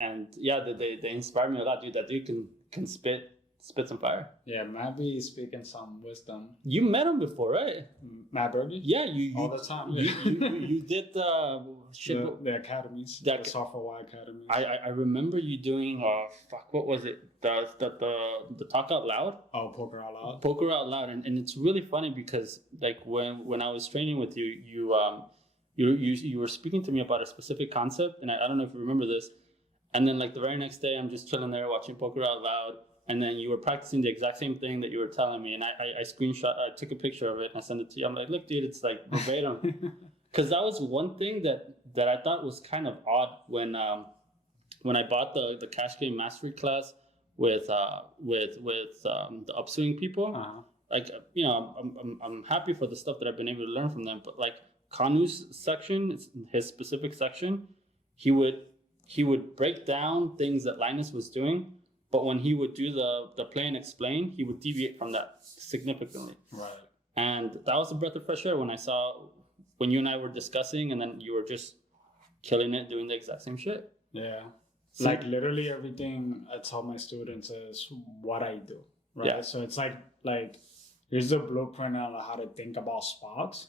And yeah, they inspire me a lot, dude. That dude can spit some fire. Yeah, Matt be speaking some wisdom. You met him before, right? Matt Burgess? Yeah, you all the time. You did the academies, the Software Y academies. I remember you doing what was it? The talk out loud. Oh, poker out loud. Poker out loud, and it's really funny because like when I was training with you, you were speaking to me about a specific concept, and I don't know if you remember this. And then like the very next day, I'm just chilling there watching Poker Out Loud. And then you were practicing the exact same thing that you were telling me. And I took a picture of it and I sent it to you. I'm like, look, dude, it's like verbatim. Because that was one thing that I thought was kind of odd when I bought the cash game mastery class with the upswing people. Uh-huh. Like, I'm happy for the stuff that I've been able to learn from them. But like Kanu's section, his specific section, he would break down things that Linus was doing, but when he would do the play and explain, he would deviate from that significantly. Right. And that was a breath of fresh air when you and I were discussing, and then you were just killing it, doing the exact same shit. Yeah. Like literally everything I tell my students is what I do. Right. Yeah. So it's like here's the blueprint on how to think about spots.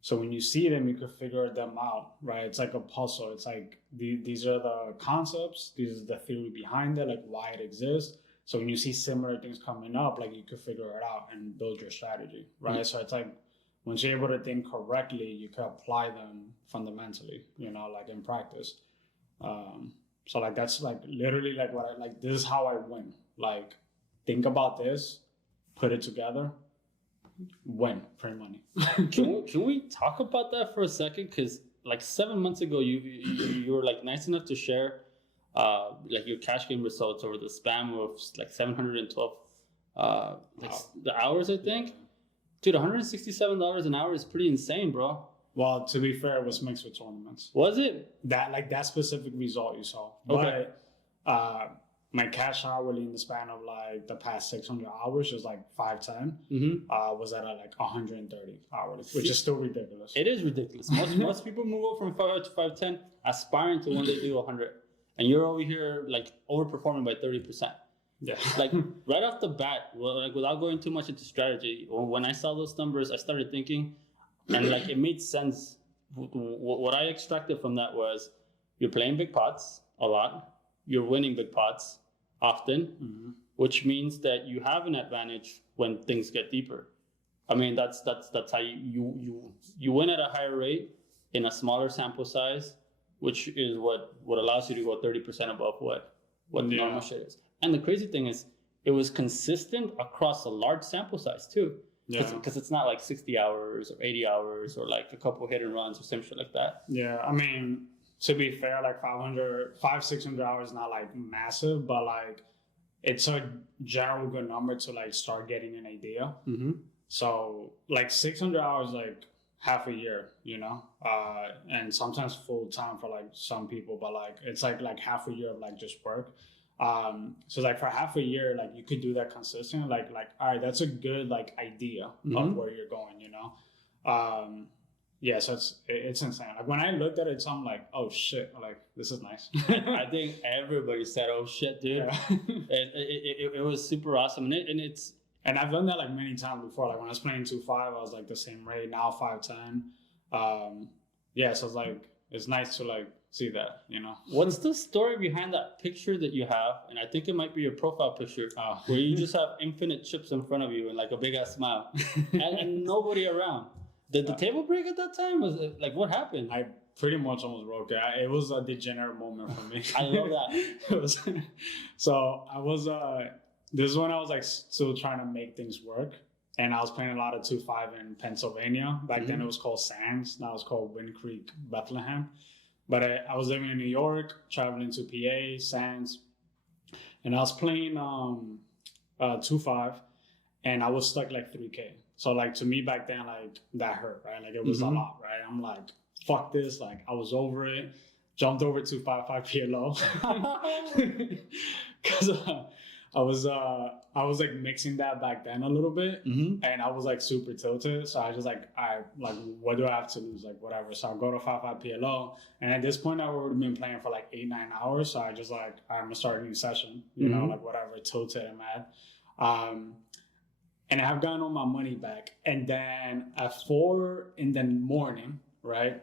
So when you see them, you can figure them out, right? It's like a puzzle. It's like these are the concepts. This is the theory behind it, like why it exists. So when you see similar things coming up, like you could figure it out and build your strategy, right? Mm-hmm. So it's like once you're able to think correctly, you can apply them fundamentally, like in practice. So like that's like literally like what I like. This is how I win. Like think about this, put it together. Win, print money. Can we talk about that for a second? Because like 7 months ago, you were like nice enough to share like your cash game results over the span of like 712 the hours, I think. Yeah. Dude, $167 an hour is pretty insane, bro. Well, to be fair, it was mixed with tournaments. Was it? That specific result you saw. Okay. But my cash hourly in the span of like the past 600 hours was like 510. Mm-hmm. Was at like 130 hourly, which is still ridiculous. It is ridiculous. Most people move up from 500 to 510, aspiring to one day do 100, and you're over here like overperforming by 30%. Yeah. Like right off the bat, like without going too much into strategy, when I saw those numbers, I started thinking, and like it made sense. What I extracted from that was you're playing big pots a lot, you're winning big pots often, mm-hmm. which means that you have an advantage when things get deeper. I mean, that's how you win at a higher rate in a smaller sample size, which is what allows you to go 30% above what the normal shit is. And the crazy thing is, it was consistent across a large sample size too. Yeah. Because it's not like 60 hours or 80 hours or like a couple hit and runs or some shit like that. Yeah, I mean, to be fair, like 600 hours is not like massive, but like it's a general good number to like start getting an idea. Mm-hmm. So like 600 hours, like half a year, and sometimes full time for like some people, but like it's like half a year of like just work. So like for half a year, like you could do that consistently. Like all right, that's a good like idea mm-hmm. of where you're going, Yeah, so it's insane. Like when I looked at it, I'm like, oh shit, like this is nice. I think everybody said, oh shit, dude. Yeah. it was super awesome, and I've done that like many times before. Like when I was playing 2.5, I was like the same rate. Now 5.10. Yeah, so it's like it's nice to like see that, What's the story behind that picture that you have? And I think it might be your profile picture where you just have infinite chips in front of you and like a big ass smile and nobody around. Did the table break at that time? Was it like what happened? I pretty much almost broke it. It was a degenerate moment for me. I love that. So I was this is when I was like still trying to make things work. And I was playing a lot of 2.5 in Pennsylvania. Back mm-hmm. then it was called Sands. Now it's called Wind Creek, Bethlehem. But I was living in New York, traveling to PA, Sands. And I was playing 2.5. And I was stuck like 3K. So like to me back then, like that hurt, right? Like it was mm-hmm. a lot, right? I'm like, fuck this. Like I was over it. Jumped over to 5 PLO. Because I was like mixing that back then a little bit, and I was like super tilted. So I was just like, what do I have to lose? Like whatever. So I go to 5-5 PLO, and at this point I would have been playing for like 8-9 hours. So I just like I'm gonna start a new session, you know, like whatever, tilted and mad. And I've gotten all my money back, and then at 4 in the morning, right?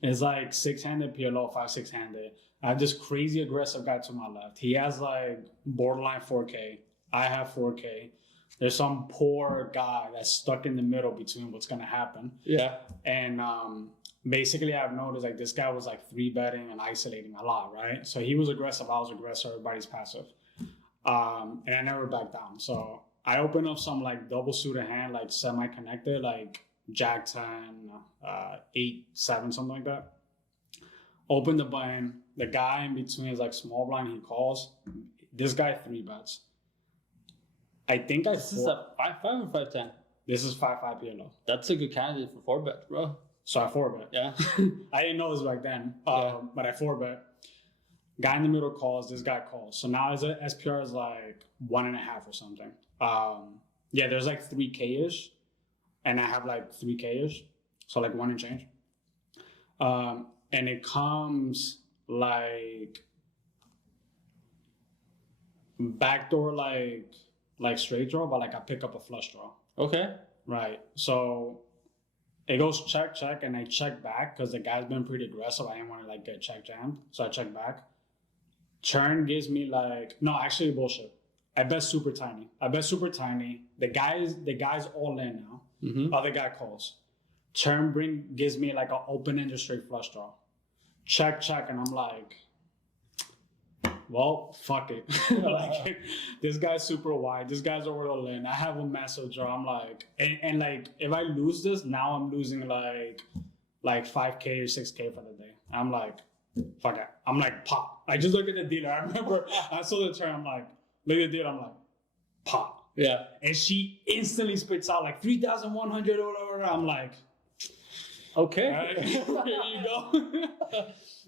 It's like 6-handed PLO, 5-6-handed. I have this crazy aggressive guy to my left. He has like borderline 4K. I have 4K. There's some poor guy that's stuck in the middle between what's gonna happen. Yeah. And basically, I've noticed like this guy was like 3-betting and isolating a lot, right? So he was aggressive, I was aggressive, everybody's passive. And I never backed down. So I opened up some like double suited hand, like semi-connected, like Jack 10, 8, 7, something like that. Open the button. The guy in between is like small blind. He calls. This guy 3-bets. I think This is a 5-5 or 5-10? This is 5-5 PLO. That's a good candidate for 4-bet, bro. So I 4-bet. Yeah. I didn't know this back then, but I 4-bet. Guy in the middle calls. This guy calls. So now his SPR is like 1.5 or something. Yeah, there's like 3K-ish. And I have like 3K-ish. So like 1 and change. And it comes like backdoor like straight draw, but like I pick up a flush draw. Okay. Right. So it goes check, check, and I check back because the guy's been pretty aggressive. I didn't want to like get check jammed. So I check back. Turn gives me like actually bullshit. I bet super tiny. The guy's all in now. Other guy calls. Turn gives me like an open-ended straight flush draw. Check, and I'm like, well, fuck it. Like, this guy's super wide. This guy's over all in. I have a massive draw. I'm like, and like, if I lose this, now I'm losing like 5K or 6K for the day. I'm like, fuck it. I'm like, pop. I just look at the dealer. I remember I saw the turn. I'm like, look at the dealer. I'm like, pop. Yeah. And she instantly spits out like 3,100 or whatever. I'm like, okay. Right? Here you go.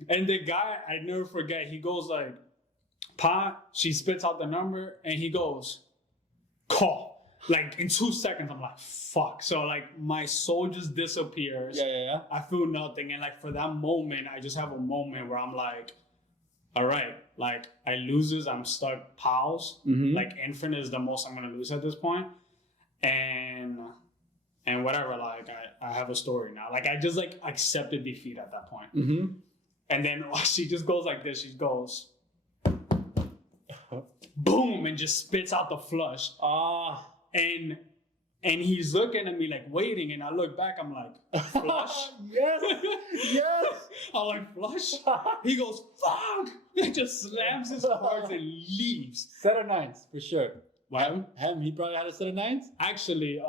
And the guy, I never forget, he goes like, pot, she spits out the number, and he goes, call. Like in 2 seconds, I'm like, fuck. So like my soul just disappears. Yeah. I feel nothing. And like for that moment, I just have a moment where I'm like, all right, like I lose this, I'm stuck pals. Like infinite is the most I'm gonna lose at this point. And whatever, like I have a story now. Like I just like accepted defeat at that point. And then she just goes like this. She goes, boom, and just spits out the flush. And he's looking at me like waiting, and I look back. I'm like, flush? Yes. I'm like, flush? He goes, fuck! He just slams his cards and leaves. Set of 9s for sure. Him, he probably had a set of 9s. Actually,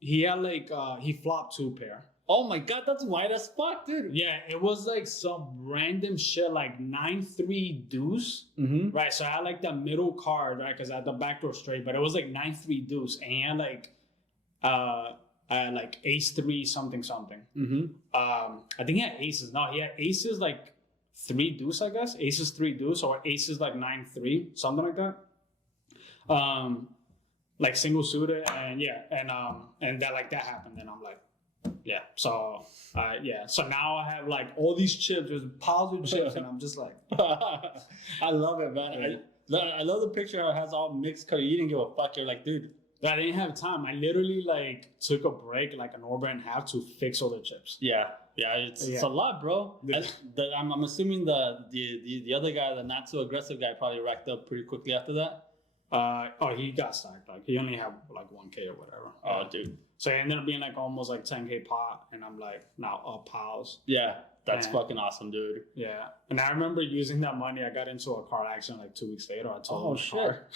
he had like he flopped 2 pair. Oh my god, that's white as fuck, dude. Yeah, it was like some random shit like 9-3 deuce. Right, so I had like the middle card, right, because I had the backdoor straight, but it was like 9-3 deuce, and he had like ace-3 something. I think he had aces. No, he had aces like 3 deuce, I guess. Aces 3 deuce, or aces like 9-3, something like that. Like single suited, and and that happened, and I'm like, yeah. So so now I have like all these chips, there's piles of chips, and I'm just like, I love it, man. I love the picture how it has all mixed color. You didn't give a fuck. You're like, dude. I didn't have time. I literally like took a break, like an order and a half, to fix all the chips. Yeah, it's a lot, bro. I'm assuming the other guy, the not so aggressive guy, probably racked up pretty quickly after that. He got stacked. Like he only had like 1K or whatever. Oh, dude. So it ended up being like almost like 10K pot, and I'm like now up pals. Yeah, that's fucking awesome, dude. Yeah, and I remember using that money. I got into a car accident like 2 weeks later. I totaled my car.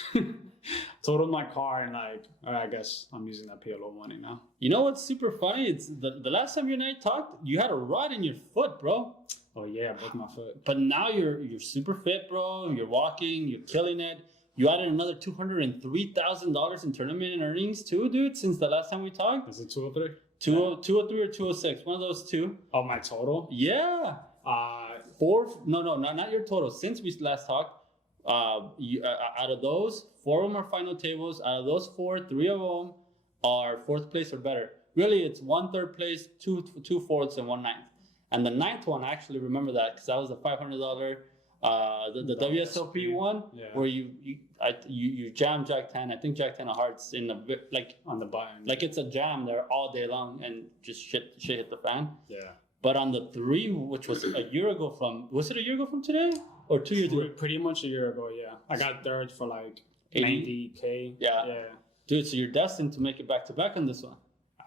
Totaled my car, and like, all right, I guess I'm using that PLO money now. You know what's super funny? It's the last time you and I talked, you had a rod in your foot, bro. Oh yeah, I broke my foot. But now you're super fit, bro. You're walking. You're killing it. You added another $203,000 in tournament earnings too, dude, since the last time we talked. Is it 203? 203 or 206, one of those two. Oh, my total? Yeah. Not your total. Since we last talked, Out of those, 4 of them are final tables. Out of those 4, 3 of them are 4th place or better. Really, it's 1 3rd place, two fourths, and 1 ninth. And the 9th one, I actually remember that because that was the $500, the WSOP one, where you jam Jack 10. I think Jack 10 of hearts in the like on the button. Like it's a jam there all day long, and just shit hit the fan. Yeah. But on the 3, which was a year ago was it a year ago from today or 2 years ago? Pretty much a year ago. Yeah, I got 3rd for like 90K. Yeah. Dude, so you're destined to make it back to back on this one.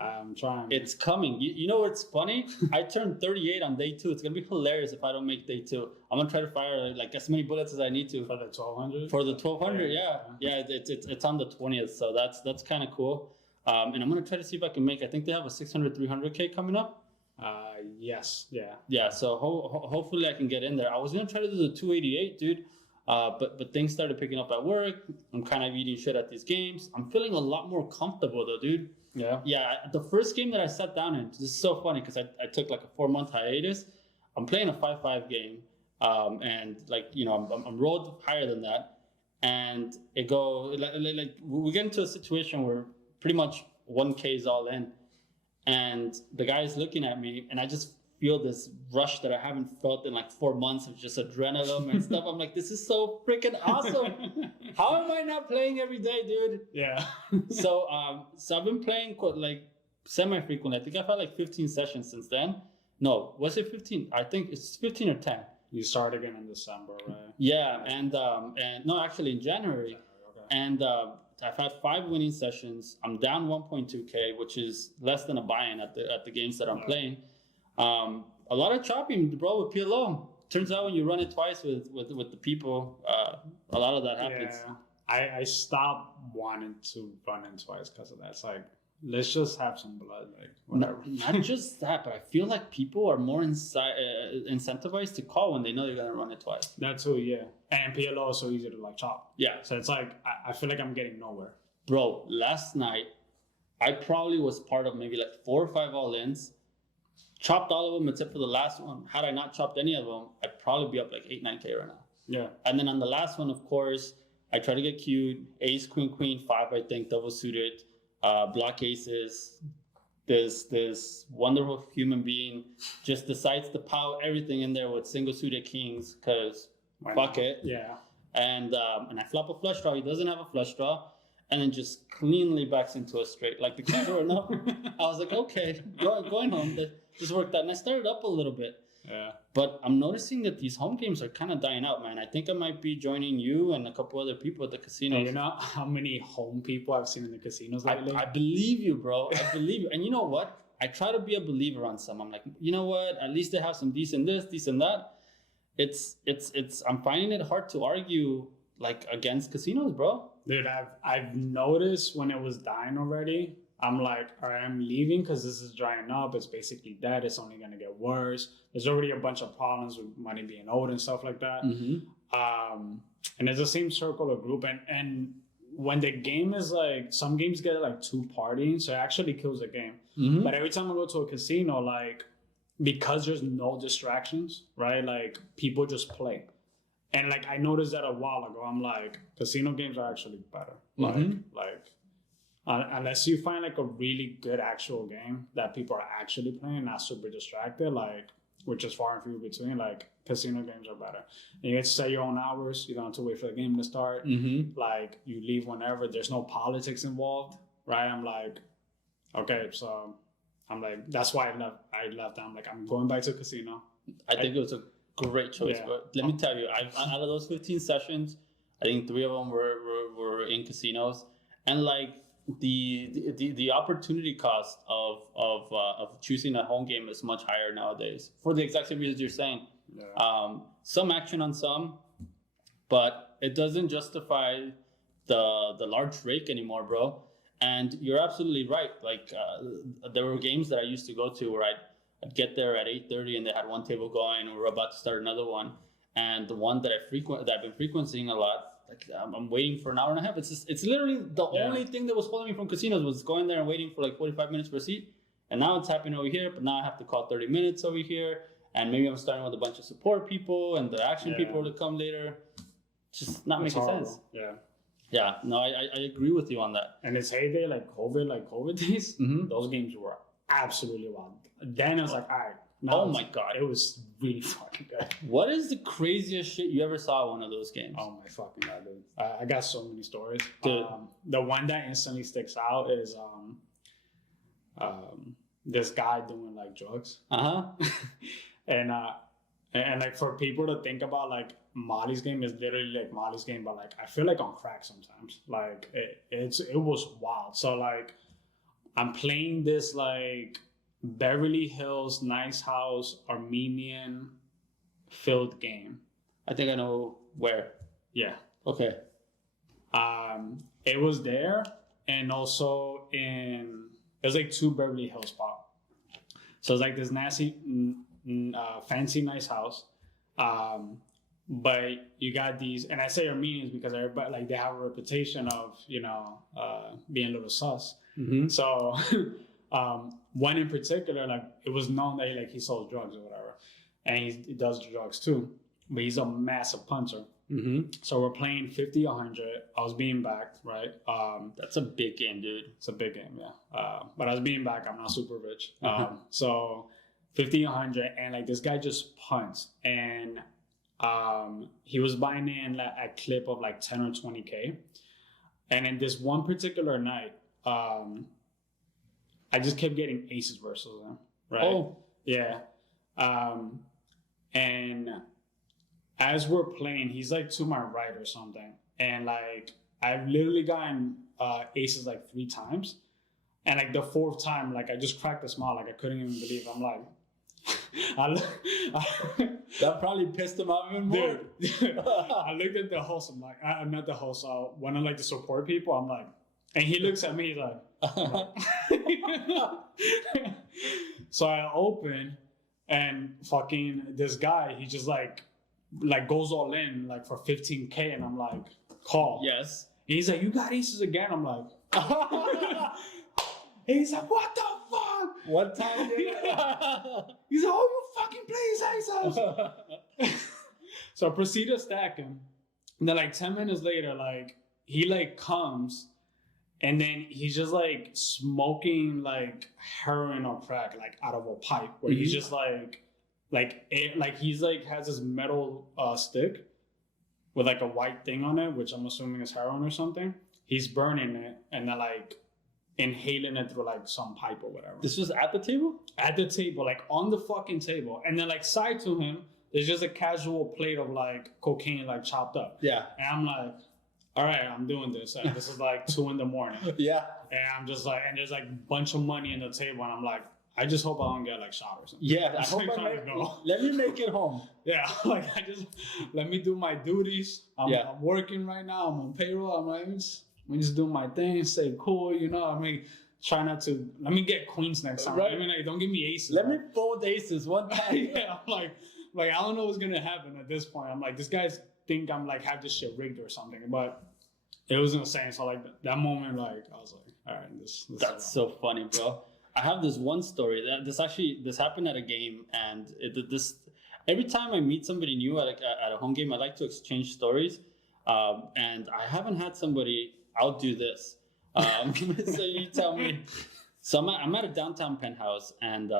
I'm trying. It's coming. You know what's funny? I turned 38 on day 2. It's gonna be hilarious if I don't make day 2. I'm gonna try to fire like as many bullets as I need to for the 1200. For the 1200, yeah. It's on the 20th, so that's kind of cool. And I'm gonna try to see if I can make. I think they have a 600 300K coming up. Yes, yeah. Yeah, so hopefully I can get in there. I was gonna try to do the 288, dude. But things started picking up at work. I'm kind of eating shit at these games. I'm feeling a lot more comfortable though, dude. Yeah. The first game that I sat down in, this is so funny because I took like a 4-month hiatus. I'm playing a 5-5 game, and like I'm rolled higher than that, and it go like we get into a situation where pretty much 1K is all in, and the guy is looking at me, and I just feel this rush that I haven't felt in like 4 months of just adrenaline and stuff. I'm like, this is so freaking awesome. How am I not playing every day, dude? Yeah. So I've been playing like semi-frequently. I think I've had like 15 sessions since then. No, was it 15? I think it's 15 or 10. You start again in December, right? Yeah, and no, actually in January. Okay. And I've had 5 winning sessions. I'm down 1.2K, which is less than a buy-in at the games that I'm playing. A lot of chopping, bro, with PLO. Turns out when you run it twice with the people, a lot of that happens. Yeah. I stopped wanting to run it twice because of that. It's like, let's just have some blood. Like, whatever. Not just that, but I feel like people are more incentivized to call when they know they're going to run it twice. That too, yeah. And PLO is so easy to like chop. Yeah. So it's like, I feel like I'm getting nowhere. Bro, last night, I probably was part of maybe like 4 or 5 all-ins. Chopped all of them except for the last one. Had I not chopped any of them, I'd probably be up like 8-9K right now. Yeah. And then on the last one, of course, I try to get cute. Ace, queen, queen, 5, I think, double suited. Block aces. This wonderful human being just decides to pow everything in there with single suited kings because fuck it. Yeah. And I flop a flush draw. He doesn't have a flush draw. And then just cleanly backs into a straight. Like the keys were enough. I was like, okay, going home. Just worked out. And I started up a little bit. Yeah. But I'm noticing that these home games are kind of dying out, man. I think I might be joining you and a couple other people at the casinos. You know how many home people I've seen in the casinos lately? I believe you, bro. I believe you. And you know what? I try to be a believer on some. I'm like, you know what? At least they have some decent this, decent that. It's. I'm finding it hard to argue like against casinos, bro. Dude, I've noticed when it was dying already, I'm like, all right, I'm leaving because this is drying up. It's basically dead. It's only going to get worse. There's already a bunch of problems with money being owed and stuff like that. Mm-hmm. And it's the same circle of group. And when the game is like, some games get like 2 partying, so it actually kills the game. Mm-hmm. But every time I go to a casino, like, because there's no distractions, right? Like, people just play. And like I noticed that a while ago, I'm like, casino games are actually better. Unless you find like a really good actual game that people are actually playing, not super distracted, like which is far and few between. Like casino games are better. And you get to set your own hours. You don't have to wait for the game to start. Mm-hmm. Like you leave whenever. There's no politics involved, right? I'm like, okay, so I'm like, that's why I left. I'm like, I'm going back to casino. I think it was a great choice, but let me tell you, out of those 15 sessions, I think 3 of them were in casinos, and like the opportunity cost of choosing a home game is much higher nowadays for the exact same reasons you're saying. Yeah. Some action on some, but it doesn't justify the large rake anymore, bro. And you're absolutely right. Like there were games that I used to go to where I'd get there at 8:30 and they had one table going, and we're about to start another one. And the one that I've been frequenting a lot, like I'm waiting for an hour and a half. It's literally the only thing that was holding me from casinos was going there and waiting for like 45 minutes for a seat. And now it's happening over here, but now I have to call 30 minutes over here. And maybe I'm starting with a bunch of support people and the action people to come later. just not It's making horrible. sense. Yeah. Yeah, no, I agree with you on that. And its heyday, like COVID days, those games were absolutely wild. Then I was like, all right. Oh my God. It was really fucking good. What is the craziest shit you ever saw at one of those games? Oh my fucking God, dude. I got so many stories. Dude. The one that instantly sticks out is this guy doing like drugs. And like for people to think about like Molly's game is literally like Molly's game, but like I feel like on crack sometimes. Like it was wild. So like I'm playing this like Beverly Hills nice house Armenian filled game. I think I know where. Yeah. Okay. It was there, and also it was like 2 Beverly Hills pop. So it's like this nasty, fancy, nice house. But you got these, and I say Armenians because everybody like they have a reputation of being a little sus. So one in particular, like it was known that he sells drugs or whatever, and he does drugs too. But he's a massive puncher. So we're playing 50-100. I was being backed, right? That's a big game, dude. It's a big game, yeah. But I was being backed. I'm not super rich. So 50-100, and like this guy just punts, and he was buying in like, a clip of like 10 or 20K. And in this one particular night, I just kept getting aces versus him, right? Oh. Yeah. And as we're playing, he's like to my right or something. And like, I've literally gotten aces like 3 times. And like the 4th time, like I just cracked a smile. Like I couldn't even believe it. I'm like, that probably pissed him off even more. Dude, I looked at the host. I'm like, I'm not the host. One of like the support people. I'm like, and he looks at me. He's like, so I open, and fucking this guy, he just like goes all in like for 15K, and I'm like, call. Yes. And he's like, you got aces again. I'm like, and he's like, what the fuck? What time did He's like, oh, you fucking play aces. So I proceed to stack him. And then like 10 minutes later, like he like comes, and then he's just like smoking like heroin or crack like out of a pipe, where he's just like he's like has this metal stick with like a white thing on it, which I'm assuming is heroin or something. He's burning it and then like inhaling it through like some pipe or whatever. This was at the table? At the table, like on the fucking table. And then like side to him, there's just a casual plate of like cocaine like chopped up. Yeah. And I'm like, all right, I'm doing this. And this is like 2 a.m. Yeah. And I'm just like, and there's like a bunch of money in the table. And I'm like, I just hope I don't get like shot or something. Yeah, I hope let me make it home. Yeah, like let me do my duties. I'm working right now. I'm on payroll. I'm like, let me just do my thing, stay cool, I mean, try not to, let me get queens next time. Right. I mean, like, don't give me aces. Let me fold aces one time. Yeah, I'm like I don't know what's going to happen at this point. I'm like, this guy's think I'm like, have this shit rigged or something. But it was insane. So like that moment, like, I was like, all right, this That's so funny, bro. I have this one story that this happened at a game, and every time I meet somebody new at a home game, I like to exchange stories. And I haven't had somebody outdo this. So you tell me. So I'm at a downtown penthouse, and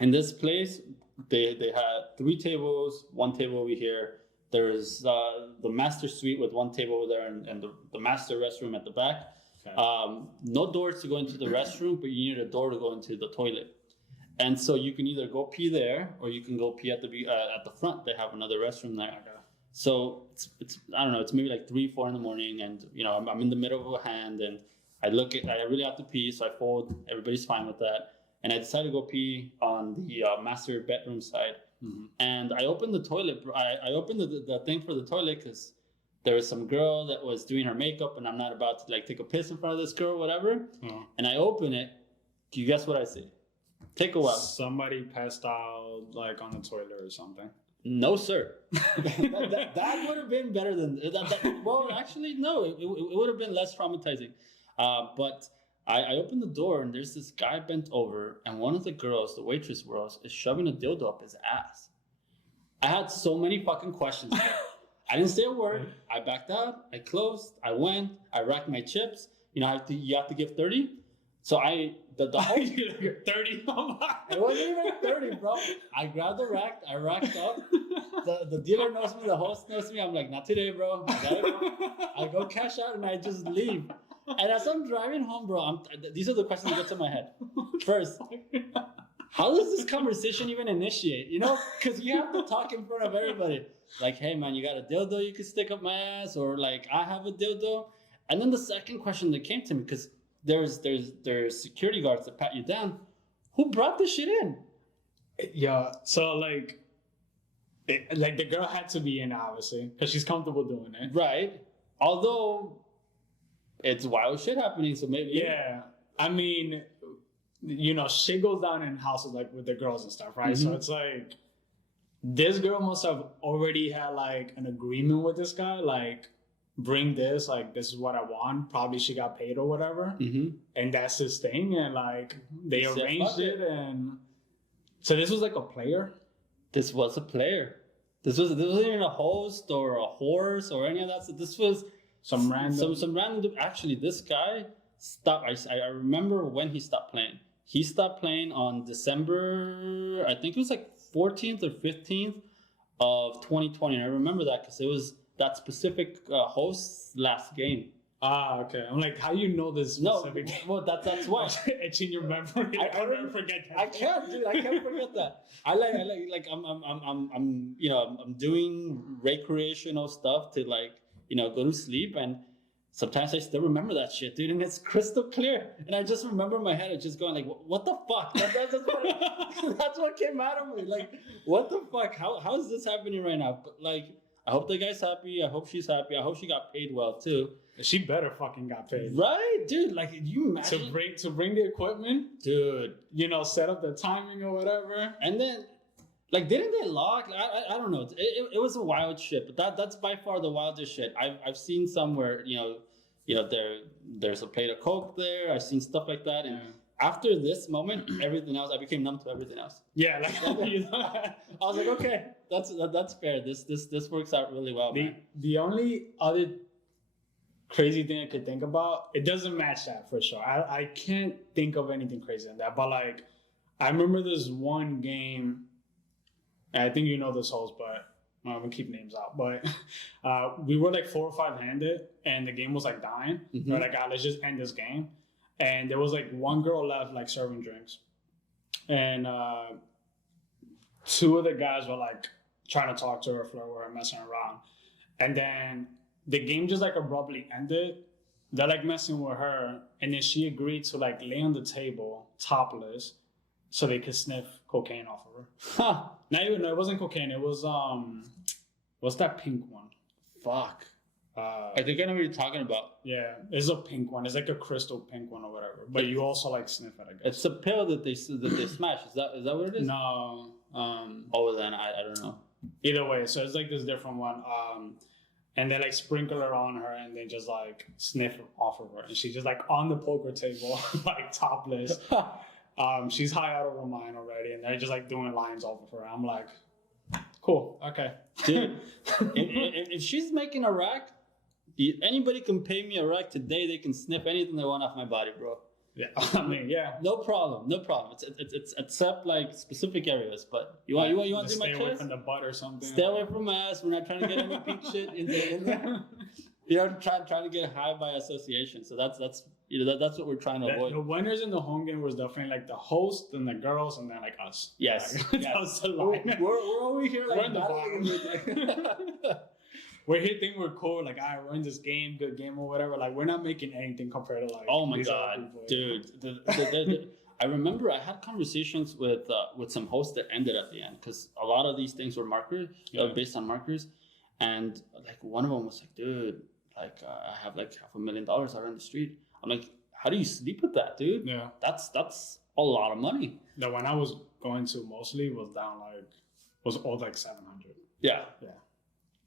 in this place, they had 3 tables, 1 table over here. There's the master suite with 1 table over there, and the master restroom at the back. Okay. No doors to go into the restroom, but you need a door to go into the toilet. And so you can either go pee there, or you can go pee at the front. They have another restroom there. Okay. So it's I don't know, it's maybe like 3-4 in the morning, and I'm in the middle of a hand, and I really have to pee, so I fold. Everybody's fine with that, and I decided to go pee on the master bedroom side. And I opened the toilet. I opened the thing for the toilet because there was some girl that was doing her makeup, and I'm not about to like take a piss in front of this girl, whatever. And I open it. Do you guess what I see? Take a while. Somebody passed out like on the toilet or something. No, sir. that would have been better than that. Well, actually, no. It would have been less traumatizing. But I opened the door, and there's this guy bent over, and one of the girls, the waitress girls, is shoving a dildo up his ass. I had so many fucking questions. I didn't say a word. I backed out. I closed. I went. I racked my chips. You have to give 30. So the whole 30. It wasn't even 30, bro. I grabbed the rack. I racked up. The dealer knows me. The host knows me. I'm like, not today, bro. I gotta go. I go cash out and I just leave. And as I'm driving home, bro, these are the questions that get to my head. First, how does this conversation even initiate? You know, because you have to talk in front of everybody. Like, hey, man, you got a dildo you could stick up my ass? Or like, I have a dildo. And then the second question that came to me, because there's security guards that pat you down. Who brought this shit in? Yeah, so like the girl had to be in, obviously, because she's comfortable doing it. Right. Although it's wild shit happening, so maybe. Yeah, I mean, you know, shit goes down in houses like with the girls and stuff, right? So it's like this girl must have already had like an agreement with this guy, like, bring this, like, this is what I want. Probably she got paid or whatever, and that's his thing. And like they arranged it, and so this was like a player. This was a player. This wasn't even a host or a horse or any of that. So this was some random. Actually, this guy stopped. I remember when he stopped playing. He stopped playing on December, I think it was like 14th or 15th of 2020. And I remember that because it was that specific host's last game. Ah, okay. I'm like, how do you know this specific game? Well, that's why. It's in your memory. I'll never forget that. I can't, dude. I can't forget that. I'm doing recreational stuff to like, go to sleep, and sometimes I still remember that shit, dude, and it's crystal clear. And I just remember in my head, it's just going like, what the fuck? That's what came out of me. Like, what the fuck? How is this happening right now? But like, I hope the guy's happy. I hope she's happy. I hope she got paid well too. She better fucking got paid. Right, dude. Like, you imagine to bring the equipment, dude. Set up the timing or whatever, and then, like, didn't they lock? I don't know. It was a wild shit, but that's by far the wildest shit I've seen somewhere. There's a plate of Coke there. I've seen stuff like that, and after this moment, everything else, I became numb to everything else. Yeah, like I was like, okay, that's fair. This works out really well. The only other crazy thing I could think about, it doesn't match that for sure. I can't think of anything crazy in that, but like, I remember this one game, and I think you know this host, but I'm gonna keep names out. But we were like 4 or 5 handed, and the game was like dying. We're like, let's just end this game. And there was like one girl left, like serving drinks, and 2 of the guys were like trying to talk to her, flirt with her, messing around, and then the game just like abruptly ended. They're like messing with her, and then she agreed to like lay on the table topless so they could sniff cocaine off of her. Huh. Not even, no, it wasn't cocaine. It was what's that pink one? Fuck. I think I know what you're talking about. Yeah, it's a pink one. It's like a crystal pink one or whatever. But you also like sniff it, I guess. It's a pill that they smash. Is that what it is? No. Then I don't know. Either way, so it's like this different one. And they like sprinkle her on her and they just like sniff off of her, and she's just like on the poker table, like topless. She's high out of her mind already, and they're just like doing lines off of her. I'm like, cool, okay, dude. if she's making a rack, anybody can pay me a rack today. They can sniff anything they want off my body, bro. Yeah, I mean, yeah, no problem. It's except like specific areas. But you want to do my chest? Stay away from the butt or something. Stay away from my ass. We're not trying to get any pink shit in there. Trying to get high by association. So that's that's what we're trying to avoid. The winners in the home game was definitely like the host and the girls, and then like us. Yes, like, that was the line. We're over here like we're in the bottom. We're here thinking we're cool, like, we're in this game, good game or whatever. Like, we're not making anything compared to like. Oh my god, dude! I remember I had conversations with some hosts that ended at the end, because a lot of these things were based on markers, and like one of them was like, dude, like I have like $500,000 out on the street. I'm like, how do you sleep with that, dude? Yeah, that's a lot of money. The one I was going to mostly was all like 700. Yeah.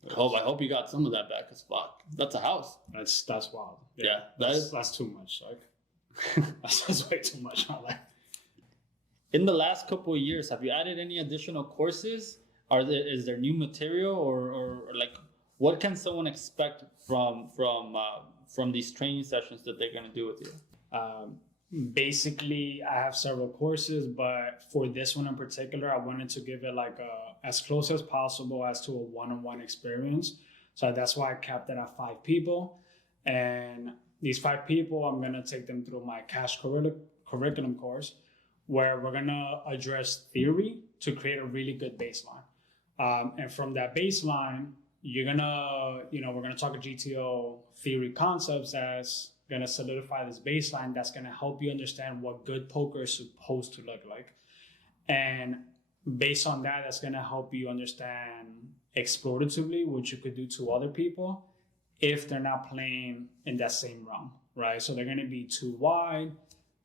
I hope you got some of that back, because fuck, that's a house. That's wild. Yeah, that's too much. Like, that's way too much. Like, in the last couple of years, have you added any additional courses? Is there new material or like what can someone expect from these training sessions that they're going to do with you? Basically, I have several courses, but for this one in particular, I wanted to give it like as close as possible as to a one-on-one experience. So that's why I kept it at 5 people. And these 5 people, I'm going to take them through my cash curriculum course, where we're going to address theory to create a really good baseline. And from that baseline, we're going to talk GTO theory concepts that's going to solidify this baseline that's going to help you understand what good poker is supposed to look like. And based on that, that's going to help you understand exploratively what you could do to other people if they're not playing in that same realm, right? So they're going to be too wide,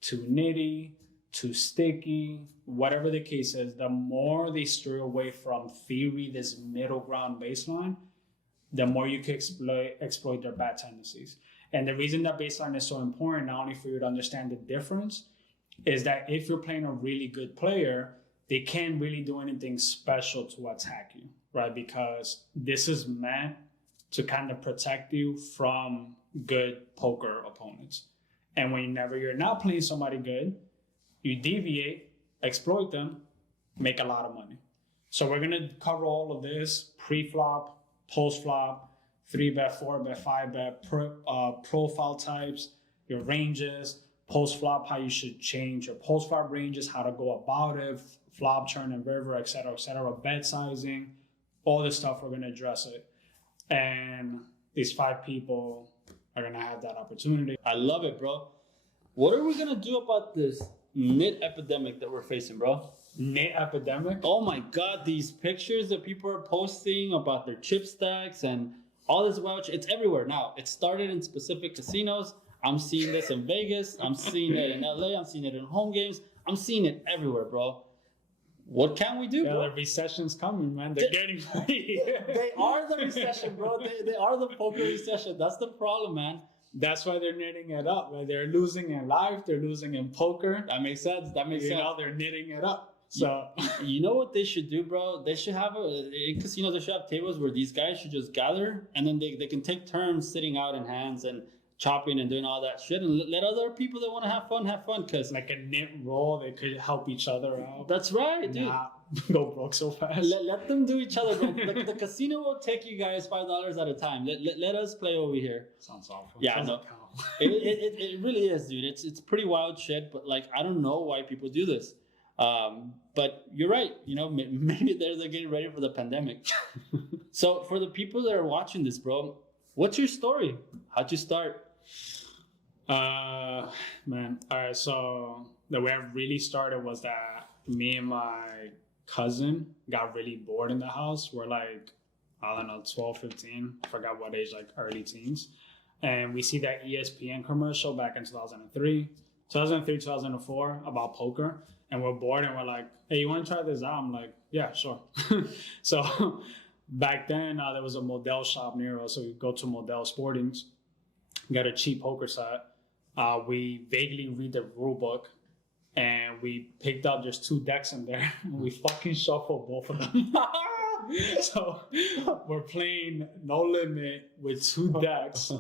too nitty, too sticky, whatever the case is. The more they stray away from theory, this middle ground baseline, the more you can exploit their bad tendencies. And the reason that baseline is so important, not only for you to understand the difference, is that if you're playing a really good player, they can't really do anything special to attack you, right? Because this is meant to kind of protect you from good poker opponents. And whenever you're not playing somebody good, you deviate, exploit them, make a lot of money. So we're going to cover all of this pre-flop, post-flop, 3-bet, 4-bet, 5-bet, profile types, your ranges, post-flop, how you should change your post-flop ranges, how to go about it, flop, turn, and river, et cetera, bet sizing, all this stuff, we're going to address it. And these 5 people are going to have that opportunity. I love it, bro. What are we going to do about this nit epidemic that we're facing, bro? Nit epidemic? Oh my God, these pictures that people are posting about their chip stacks and all this wild shit, it's everywhere now. It started in specific casinos. I'm seeing this in Vegas. I'm seeing it in LA. I'm seeing it in home games. I'm seeing it everywhere, bro. What can we do, bro? The recession's coming, man. They're getting ready. They are the recession, bro. They are the poker recession. That's the problem, man. That's why they're knitting it up. Right? They're losing in life. They're losing in poker. That makes sense. You know, they're knitting it up. So you know what they should do, bro? They should have in casinos. They should have tables where these guys should just gather, and then they can take turns sitting out in hands and chopping and doing all that shit, and let other people that want to have fun. Cause like a knit roll, they could help each other out. That's right, dude. Not go broke so fast. Let them do each other, bro. The casino will take you guys $5 at a time. Let us play over here. Sounds awful. Yeah, no. It really is, dude. It's pretty wild shit, but like I don't know why people do this. But you're right. You know, maybe they're getting ready for the pandemic. So for the people that are watching this, bro, what's your story? How'd you start? Man. All right. So the way I really started was that me and my cousin got really bored in the house. We're like, I don't know, 12, 15. I forgot what age, like early teens. And we see that ESPN commercial back in 2003, 2004 about poker. And we're bored and we're like, hey, you want to try this out? I'm like, yeah, sure. So back then, there was a Model shop near us. So we go to Model Sportings, got a cheap poker set. We vaguely read the rule book and we picked up just 2 decks in there. And we fucking shuffled both of them. So we're playing No Limit with 2 decks,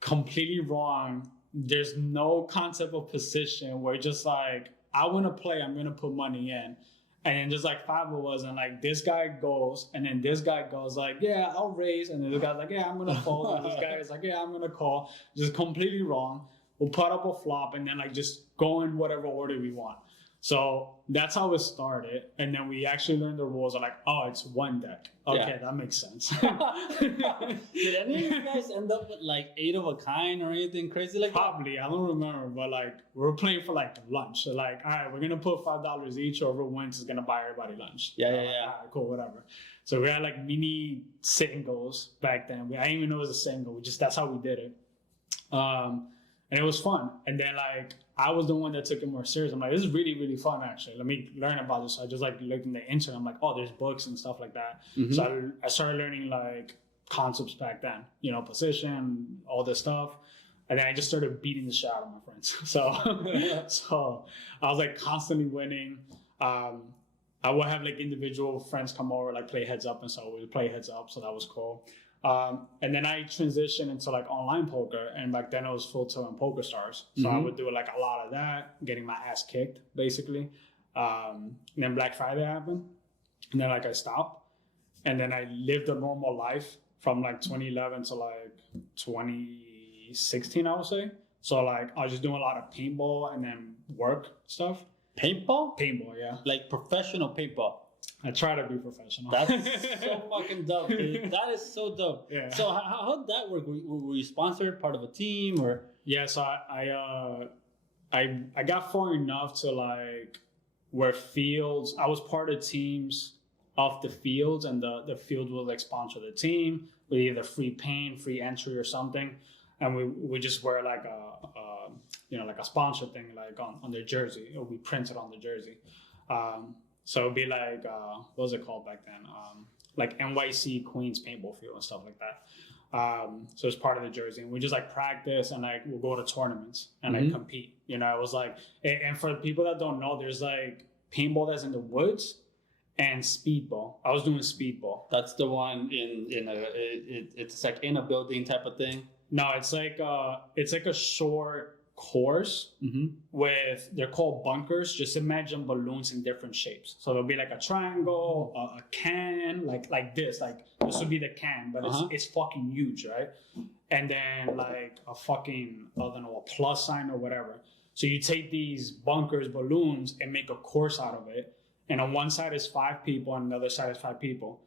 completely wrong. There's no concept of position. We're just like, I want to play, I'm going to put money in. And then there's like 5 of us, and like this guy goes, and then this guy goes like, yeah, I'll raise. And then the guy's like, yeah, I'm going to fold. And this guy is like, yeah, I'm going to call. Just completely wrong. We'll put up a flop and then like just go in whatever order we want. So that's how it started. And then we actually learned the rules. Are like, oh, it's 1 deck. Okay, That makes sense. Did any of you guys end up with like 8 of a kind or anything crazy like Probably, that? I don't remember, but like we were playing for like lunch. So like, all right, we're gonna put $5 each. Whoever wins is gonna buy everybody lunch. Yeah. All right, cool, whatever. So we had like mini singles back then. I didn't even know it was a single. That's how we did it. And it was fun. And then like I was the one that took it more serious. I'm like, this is really, really fun actually. Let me learn about this. So I just like looked in the internet. I'm like, oh, there's books and stuff like that. Mm-hmm. So I started learning like concepts back then, you know, position, all this stuff. And then I just started beating the shit out of my friends. So I was like constantly winning. I would have like individual friends come over, like play heads up and so we would play heads up. So that was cool. And then I transitioned into like online poker, and back then it was full tilt and Poker Stars. So I would do like a lot of that, getting my ass kicked basically. And then Black Friday happened, and then like I stopped, and then I lived a normal life from like 2011 to like 2016, I would say. So like I was just doing a lot of paintball and then work stuff. Paintball? Paintball, yeah. Like professional paintball. I try to be professional. That's so fucking dope, dude. That is so dope. Yeah. So how did that work? Were you sponsored, part of a team, or? Yeah, so I got far enough to like where fields. I was part of teams off the fields, and the field will like sponsor the team with either free paint, free entry, or something. And we just wear like like a sponsor thing like on their jersey. It would be printed on the jersey. So it'd be like what was it called back then? Like NYC Queens paintball field and stuff like that. So it's part of the jersey, and we just like practice and like we'll go to tournaments and like compete. You know, it was like, and for the people that don't know, there's like paintball that's in the woods and speedball. I was doing speedball. That's the one it's like in a building type of thing. No, it's like a short course with, they're called bunkers. Just imagine balloons in different shapes. So there'll be like a triangle, a can, like this would be the can, but it's fucking huge, right? And then like a fucking, I don't know, a plus sign or whatever. So you take these bunkers, balloons, and make a course out of it. And on one side is 5 people, and the other side is 5 people.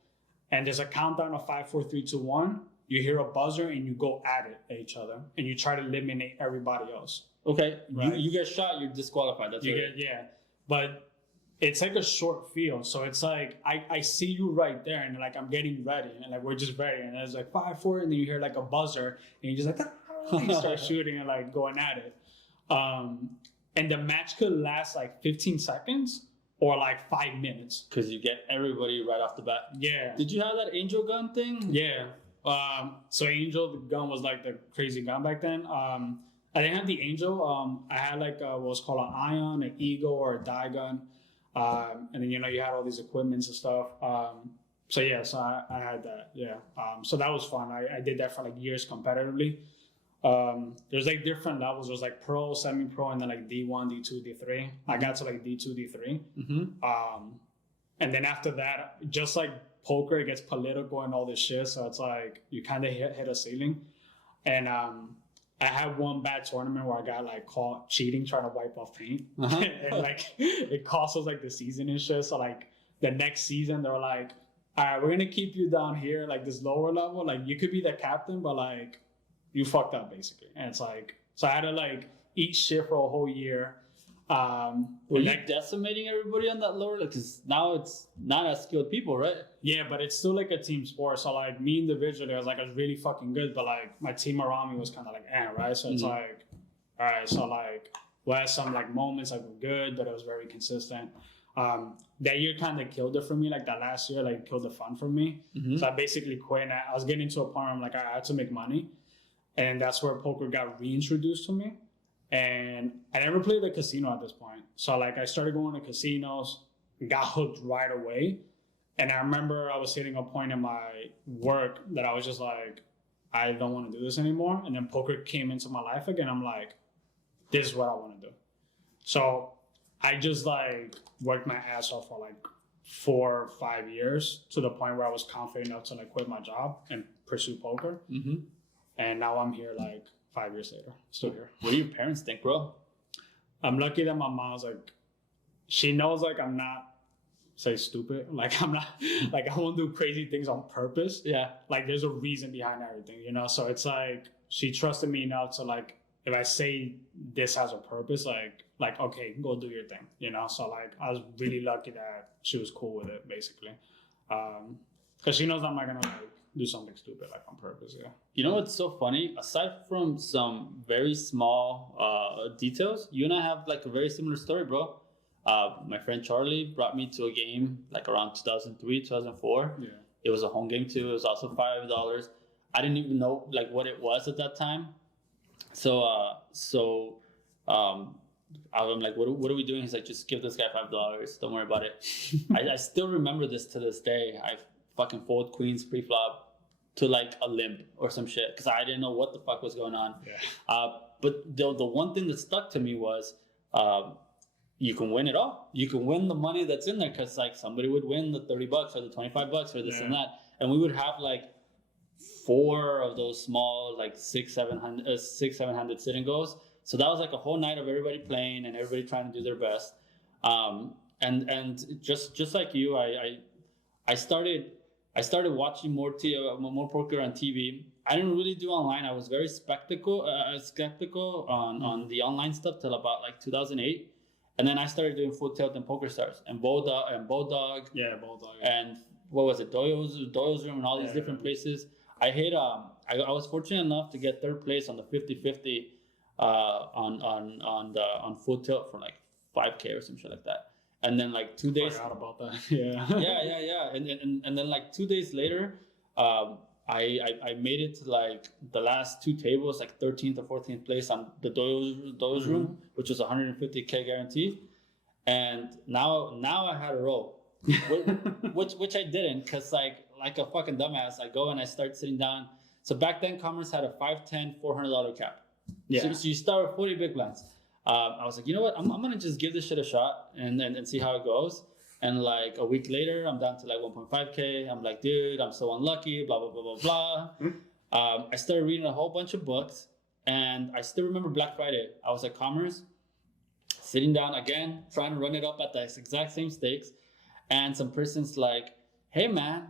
And there's a countdown of 5, 4, 3, 2, 1. You hear a buzzer and you go at it at each other, and you try to eliminate everybody else. Okay, right? You get shot, you're disqualified. That's yeah. But it's like a short field, so it's like I see you right there, and like I'm getting ready, and like we're just ready, and it's like 5, 4, and then you hear like a buzzer, and you just like you start shooting and like going at it. And the match could last like 15 seconds or like 5 minutes because you get everybody right off the bat. Yeah. Did you have that angel gun thing? Yeah. So Angel, the gun was like the crazy gun back then. I didn't have the Angel. I had like what was called an Ion, an Eagle, or a Die gun. And then, you had all these equipments and stuff. So I had that. Yeah. So that was fun. I did that for like years competitively. There's like different levels. There's like pro, semi-pro, and then like D1, D2, D3. I got to like D2, D3. And then after that, just like poker, it gets political and all this shit, so it's like you kind of hit a ceiling. And I had one bad tournament where I got like caught cheating, trying to wipe off paint. And like it cost us like the season and shit. So like the next season they were like, all right, we're gonna keep you down here, like this lower level, like you could be the captain, but like you fucked up basically. And it's like, so I had to like eat shit for a whole year. Were you decimating everybody on that lower? Because now it's not as skilled people, right? Yeah, but it's still like a team sport. So like me individually, I was really fucking good, but like my team around me was kind of like, right? So it's like, all right, so like we had some like moments like were good, but it was very consistent. That year kind of killed it for me. Like that last year, like killed the fun for me. So I basically quit. And I was getting to a point where I'm like, I had to make money, and that's where poker got reintroduced to me. And I never played the casino at this point. So like I started going to casinos, got hooked right away. And I remember I was hitting a point in my work that I was just like, I don't want to do this anymore. And then poker came into my life again. I'm like, this is what I want to do. So I just like worked my ass off for like 4 or 5 years to the point where I was confident enough to like quit my job and pursue poker. And now I'm here like 5 years later, still here. What do your parents think, bro? I'm lucky that my mom's like, she knows like I'm not, say stupid. Like I'm not, like I won't do crazy things on purpose. Yeah. Like there's a reason behind everything, So it's like, she trusted me enough to like, if I say this has a purpose, like, okay, go do your thing, So like, I was really lucky that she was cool with it, basically. Cause she knows I'm not gonna like do something stupid like on purpose, yeah. You know what's so funny? Aside from some very small details, you and I have like a very similar story, bro. My friend Charlie brought me to a game like around 2003, 2004. Yeah. It was a home game too. It was also $5. I didn't even know like what it was at that time. So I'm like, what are we doing? He's like, just give this guy $5. Don't worry about it. I still remember this to this day. I fucking fold queens pre-flop, to like a limp or some shit because I didn't know what the fuck was going on. Yeah. But the one thing that stuck to me was you can win it all. You can win the money that's in there because like somebody would win the $30 or the $25 or this and that, and we would have like 4 of those small like 600-700 sit and goes. So that was like a whole night of everybody playing and everybody trying to do their best. And just like you, I started watching more poker on TV. I didn't really do online. I was very skeptical on the online stuff till about like 2008, and then I started doing Full Tilt and Poker Stars and Bulldog. Yeah, Bulldog. And what was it, Doyle's Room and all these different places. I was fortunate enough to get 3rd place on the 50-50 on Full Tilt for like 5K or some shit like that. And then like 2 days. Forgot about that. Yeah. yeah. And then like 2 days later, I made it to like the last 2 tables, like 13th or 14th place on the Doyle's Room, which was 150K guaranteed. And now I had a roll, which I didn't, because like a fucking dumbass, I go and I start sitting down. So back then, Commerce had a $5, $10, $400 cap. Yeah. So you start with 40 big blinds. I was like, you know what? I'm gonna just give this shit a shot and see how it goes. And like a week later, I'm down to like 1.5K. I'm like, dude, I'm so unlucky. Blah blah blah blah blah. I started reading a whole bunch of books, and I still remember Black Friday. I was at Commerce, sitting down again, trying to run it up at the exact same stakes, and some person's like, hey man,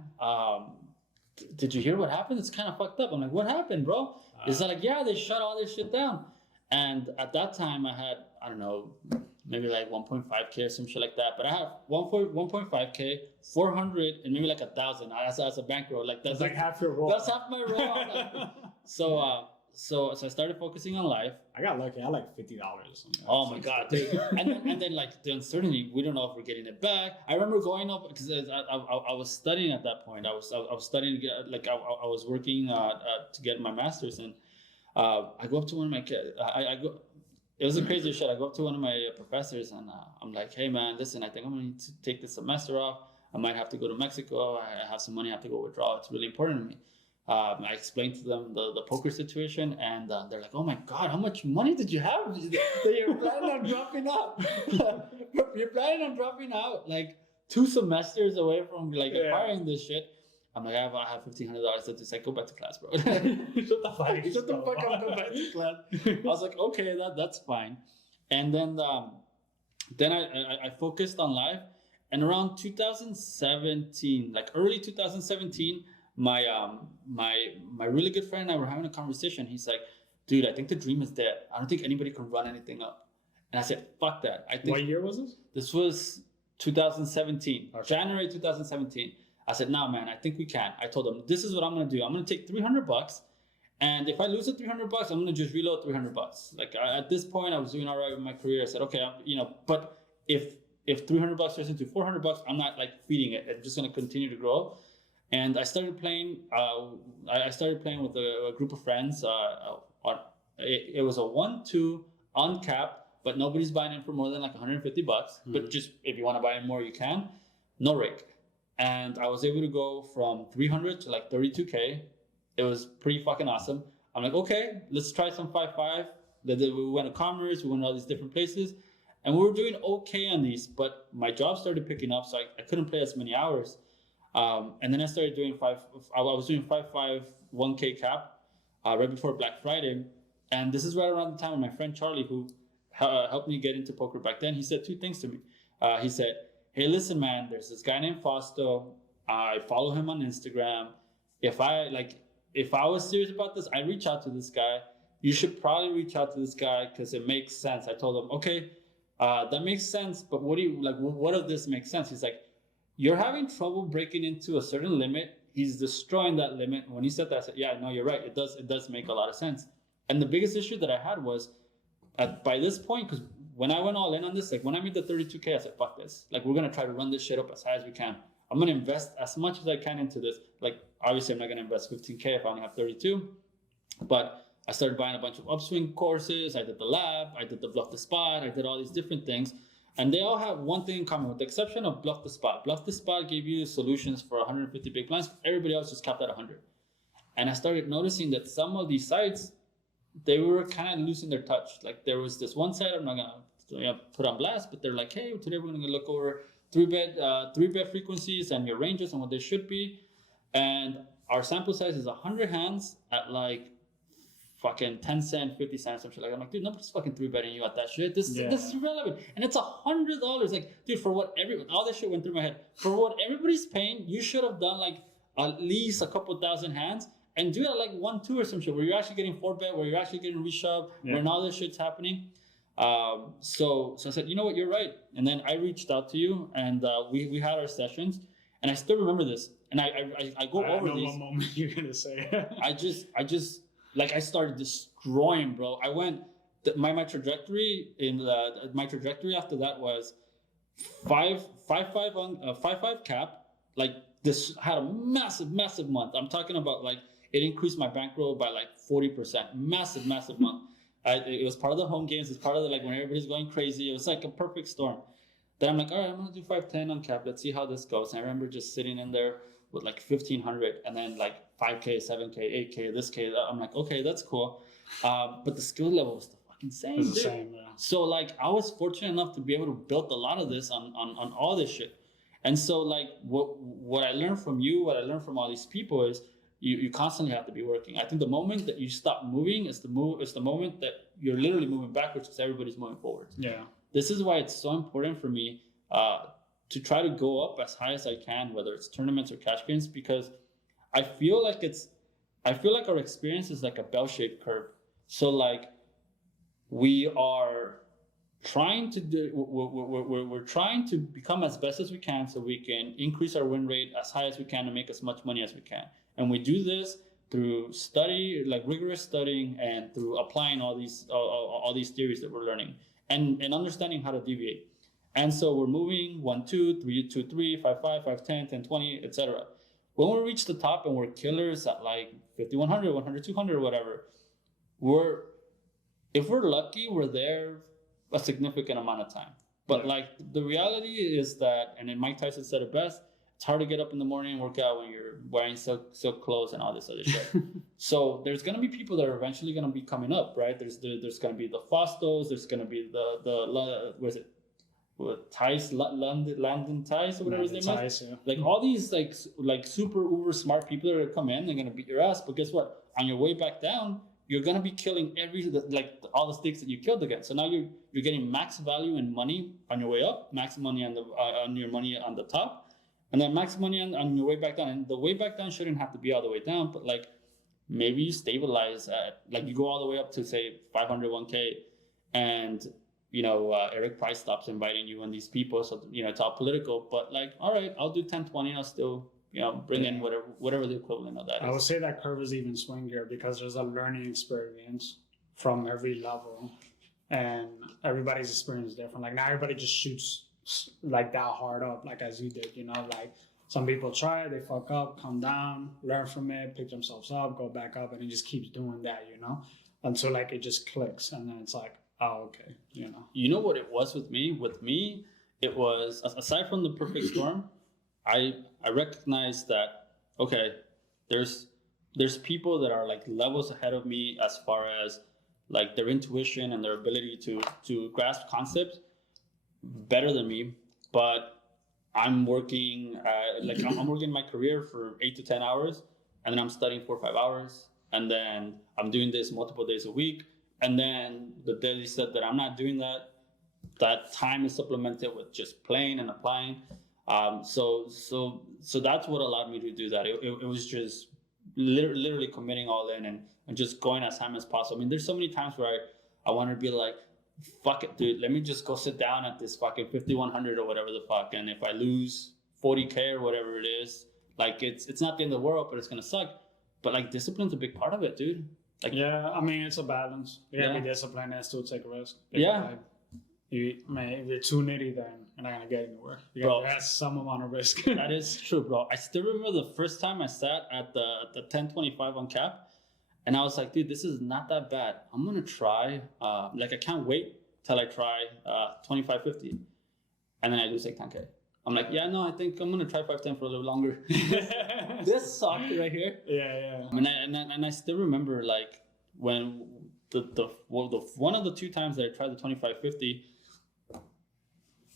did you hear what happened? It's kind of fucked up. I'm like, what happened, bro? Is that like, yeah, they shut all this shit down. And at that time, I had, I don't know, maybe like 1.5K or some shit like that. But I have 1.5K, 400, and maybe like 1,000 as a bankroll. Like that's like half your roll. That's half my roll. So I started focusing on life. I got lucky. I had like $50 or something. Oh my god, dude! and then like the uncertainty. We don't know if we're getting it back. I remember going up because I was studying at that point. I was studying like I was working to get my master's, and I go up to one of my kids. I go. It was the craziest shit. I go up to one of my professors and I'm like, hey man, listen, I think I'm gonna need to take this semester off. I might have to go to Mexico. I have some money. I have to go withdraw. It's really important to me. I explained to them the poker situation, and they're like, "Oh my god, how much money did you have that you're planning on dropping out? You're planning on dropping out like 2 semesters away from like acquiring this shit." I'm like, I have $1,500. So just like, go back to class, bro. Shut the fuck up, go back to class. I was like, okay, that's fine. And then I focused on life, and around 2017, like early 2017. My really good friend and I were having a conversation. He's like, dude, I think the dream is dead. I don't think anybody can run anything up. And I said, fuck that. I think. What year was this? This was 2017, okay. January 2017. I said, nah, man, I think we can. I told him, this is what I'm going to do. I'm going to take $300, and if I lose the $300, I'm going to just reload $300. Like at this point, I was doing all right with my career. I said, okay, but if $300 turns into $400, I'm not like feeding it. It's just going to continue to grow. And I started playing. I started playing with a group of friends. It was a 1-2 uncapped, but nobody's buying in for more than like $150. Mm-hmm. But just if you want to buy in more, you can. No rake. And I was able to go from 300 to like 32K. It was pretty fucking awesome. I'm like, okay, let's try some 5-5. We went to Commerce. We went to all these different places, and we were doing okay on these. But my job started picking up, so I couldn't play as many hours. And then I started doing I was doing 5-5 1K cap right before Black Friday. And this is right around the time when my friend Charlie, who helped me get into poker back then, he said 2 things to me. He said, hey, listen, man, there's this guy named Fausto. I follow him on Instagram. If I was serious about this, I'd reach out to this guy. You should probably reach out to this guy because it makes sense. I told him, okay, that makes sense. But what if this makes sense? He's like, you're having trouble breaking into a certain limit. He's destroying that limit. When he said that, I said, yeah, no, you're right. It does make a lot of sense. And the biggest issue that I had was by this point, because when I went all in on this, like when I made the 32K, I said, fuck this. Like, we're going to try to run this shit up as high as we can. I'm going to invest as much as I can into this. Like, obviously, I'm not going to invest 15K if I only have 32. But I started buying a bunch of upswing courses. I did the lab. I did the bluff the spot. I did all these different things. And they all have one thing in common, with the exception of Bluff the Spot. Bluff the Spot gave you solutions for 150 big blinds. Everybody else just capped at 100. And I started noticing that some of these sites, they were kind of losing their touch. Like there was this one site, I'm not gonna put on blast, but they're like, hey, today we're gonna look over three bed frequencies and your ranges and what they should be. And our sample size is 100 hands at like fucking 10 cents, 50 cents, some shit like that. I'm like, dude, nobody's fucking three betting you at that shit. This is irrelevant. And it's $100. Like, dude, for what all this shit went through my head. For what everybody's paying, you should have done like at least a couple thousand hands and do it at like 1-2 or some shit where you're actually getting 4-bet, where you're actually getting reshoved, when all this shit's happening. So I said, you know what, you're right. And then I reached out to you and we had our sessions. And I still remember this. And I go over these. I know what moment you're gonna say. I just like I started destroying, bro. I went my trajectory my trajectory after that was 5.5 on 5.5 cap. Like this had a massive month. I'm talking about like it increased my bankroll by like 40%. Massive month. It was part of the home games. It's part of the like when everybody's going crazy. It was like a perfect storm. Then I'm like, all right, I'm gonna do 510 on cap. Let's see how this goes. And I remember just sitting in there with like 1,500 and then like 5K, 7K, 8K, this K. I'm like, okay, that's cool. But the skill level was the fucking same. It's the same, yeah. So like I was fortunate enough to be able to build a lot of this on all this shit. And so like what I learned from you, what I learned from all these people is you constantly have to be working. I think the moment that you stop moving is the moment that you're literally moving backwards because everybody's moving forwards. Yeah. This is why it's so important for me to try to go up as high as I can, whether it's tournaments or cash games, because I feel like our experience is like a bell-shaped curve. So like we are trying to do, we're trying to become as best as we can so we can increase our win rate as high as we can and make as much money as we can. And we do this through study, like rigorous studying, and through applying all these theories that we're learning and understanding how to deviate. And so we're moving 1-2, 3-2-3, 5-5, 5-10, 10-20, etc. When we reach the top and we're killers at like 50-100, 100-200, whatever, if we're lucky, we're there a significant amount of time. But like the reality is that, and then Mike Tyson said it best, it's hard to get up in the morning and work out when you're wearing silk clothes and all this other shit. So there's gonna be people that are eventually gonna be coming up, right? There's gonna be the Faustos, there's gonna be the what is it? Tice, Landon Tice or whatever his name is. Yeah. Like all these like super uber smart people that are gonna come in, they're gonna beat your ass. But guess what? On your way back down, you're gonna be killing all the stakes that you killed again. So now you're getting max value in money on your way up, max money on your money on the top, and then max money on your way back down. And the way back down shouldn't have to be all the way down, but like maybe you stabilize at like you go all the way up to say 500 1K, and Eric Price stops inviting you and these people, so it's all political. But like, all right, I'll do 10-20. I'll still bring in whatever the equivalent of that is. I would say that curve is even swingier because there's a learning experience from every level, and everybody's experience is different. Like not everybody just shoots like that hard up, like as you did. Like some people try, they fuck up, come down, learn from it, pick themselves up, go back up, and it just keeps doing that, until like it just clicks, and then it's like, oh, okay, You know what it was with me? With me, it was, aside from the perfect storm, I recognized that, okay, there's people that are like levels ahead of me as far as like their intuition and their ability to grasp concepts better than me, but I'm working I'm working my career for 8 to 10 hours, and then I'm studying 4 or 5 hours, and then I'm doing this multiple days a week. And then the day they said that I'm not doing that time is supplemented with just playing and applying. So that's what allowed me to do that. It was just literally committing all in and just going as time as possible. I mean, there's so many times where I want to be like, fuck it, dude. Let me just go sit down at this fucking 5100 or whatever the fuck. And if I lose 40K or whatever it is, like it's not the end of the world, but it's gonna suck. But like discipline's a big part of it, dude. Like, yeah, I mean, it's a balance. You gotta be disciplined and still take a risk. If you're too nitty, then you're not gonna get anywhere. You gotta have some amount of risk. That is true, bro. I still remember the first time I sat at the 1025 on cap, and I was like, dude, this is not that bad. I'm gonna try. I can't wait till I try 2550, and then I lose like 10K. I'm like, yeah, no, I think I'm gonna try 510 for a little longer. This sock right here. Yeah. And I still remember like when the one of the 2 times that I tried the 2550,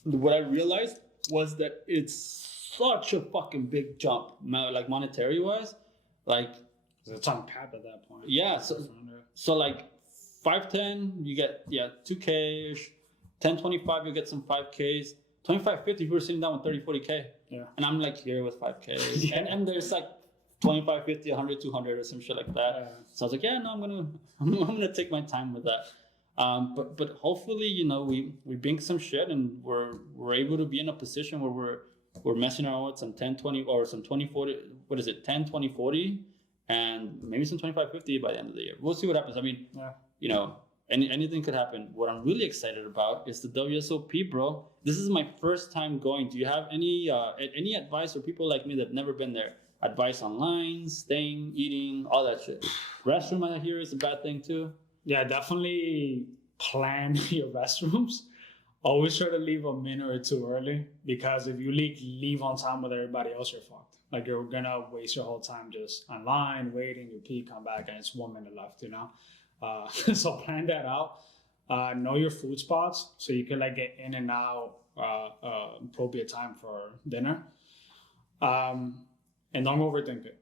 what I realized was that it's such a fucking big jump, like monetary wise, like it's uncapped at that point. Yeah, so like 510 you get 2K ish, 1025 you get some 5Ks, 2550 if we're sitting down with 30-40K. Yeah. And I'm like here with 5K. and there's like 25, 50, 100, 200 or some shit like that. Yeah. So I was like, yeah, no, I'm gonna take my time with that. But hopefully, you know, we bink some shit and we're able to be in a position where we're messing around with some 10-20 or some 20-40. What is it? 10-20-40, and maybe some 25-50 by the end of the year. We'll see what happens. I mean, you know, anything could happen. What I'm really excited about is the WSOP, bro. This is my first time going. Do you have any advice for people like me that've never been there? Advice on lines, staying, eating, all that shit. Restroom, I hear, is a bad thing too. Yeah, definitely plan your restrooms. Always try to leave a minute or two early, because if you leave on time with everybody else, you're fucked. Like, you're gonna waste your whole time just online, waiting, you pee, come back, and it's 1 minute left, you know? So plan that out. Know your food spots so you can like get in and out appropriate time for dinner. And don't overthink it.